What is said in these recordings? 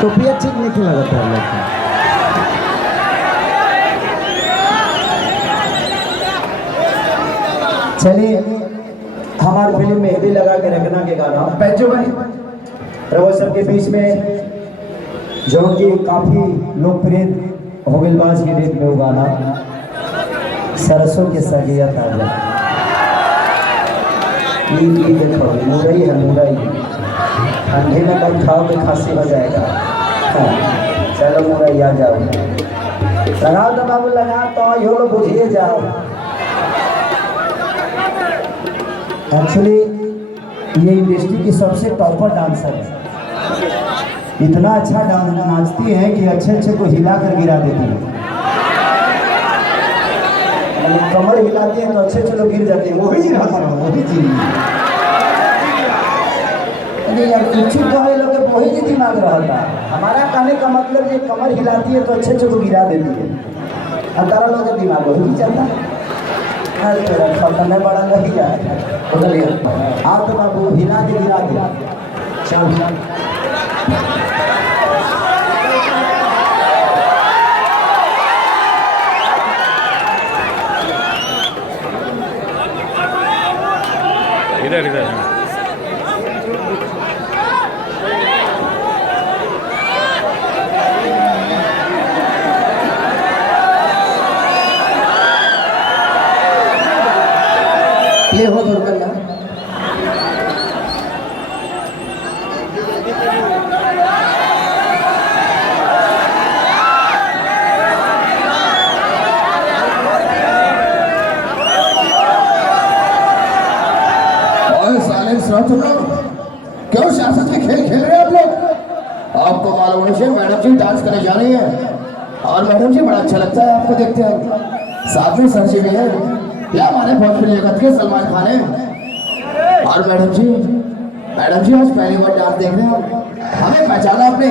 टोपिया ठीक नहीं लगता है लोग का। चलिए हमारी फिल्म मेहंदी लगा के रखना के गाना बैठो भाई रवो सबके बीच में जो कि काफी लोकप्रिय होगिलबाज के डेट में वो गाना सरसों के सगिया ताजा ये देखो मुरई है मुरई ठंडी में कम खाओ तो खांसी हो जाएगा। हाँ, चलो मुरई आ जाओ लगाओ तो बाबू लगा तो यो लोग बुझिए जाओ। एक्चुअली ये इंडस्ट्री की सबसे टॉपर डांसर है। इतना अच्छा डांस नाचती है कि अच्छे अच्छे को हिला कर गिरा देती है। कमर हिलाती है तो अच्छे अच्छे लोग गिर जाते हैं। वही चीज वही चीज यार इच्छुक तो है लोग वही चीज दिमाग रहता है। हमारा कहने का मतलब ये कमर हिलाती है तो अच्छे अच्छे को गिरा देती है। अंतरा लोग का दिमाग वही चलता है। खत्म बड़ा नहीं जाए आप तो बाबू हिला के गिरा दिया। चल इधर इधर ये हो तो करना क्यों सियासत के खेल खेल रहे हैं आप लोग? आपको मालूम होना चाहिए मैडम जी डांस करने जा रही है और मैडम जी बड़ा अच्छा लगता है आपको देखते हैं। साथ में सर जी भी है या हमारे भोजपुरी जगत के सलमान खान है। और मैडम जी आज पहली बार डांस देख रहे हैं, हमें पहचाना आपने?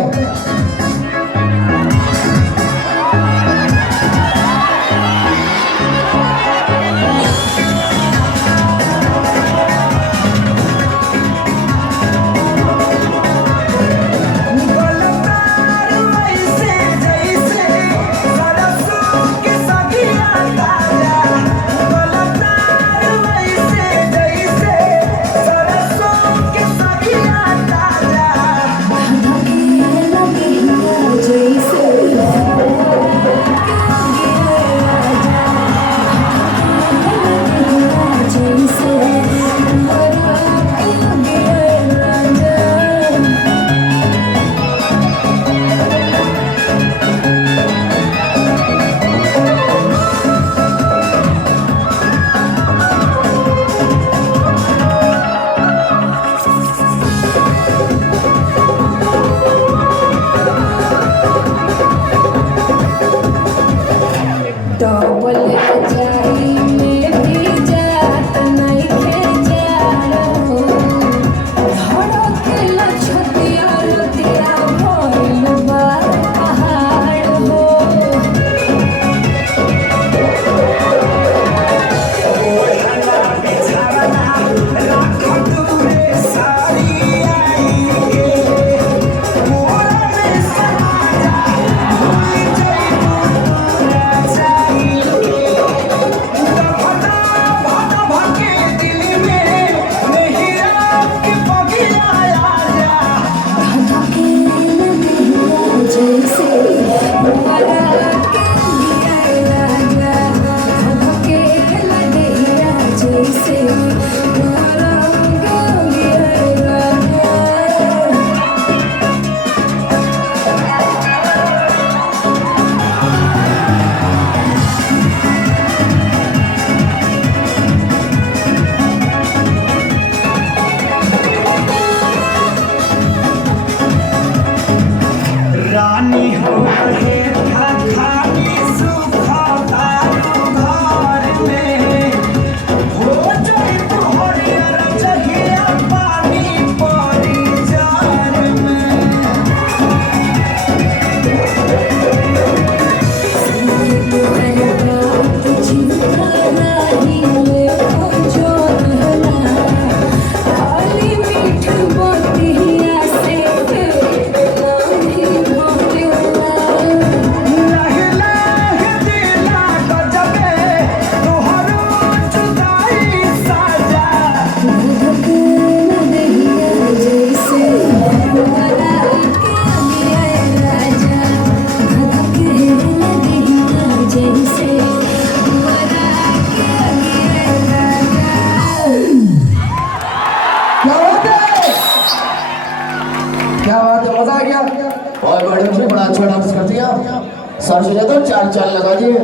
अच्छा डांस करती है आप। सर से तो चार चाल लगा दिए।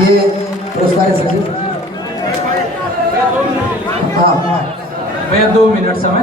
ये पुरस्कार है सर जी। हाँ भैया 2 मिनट समय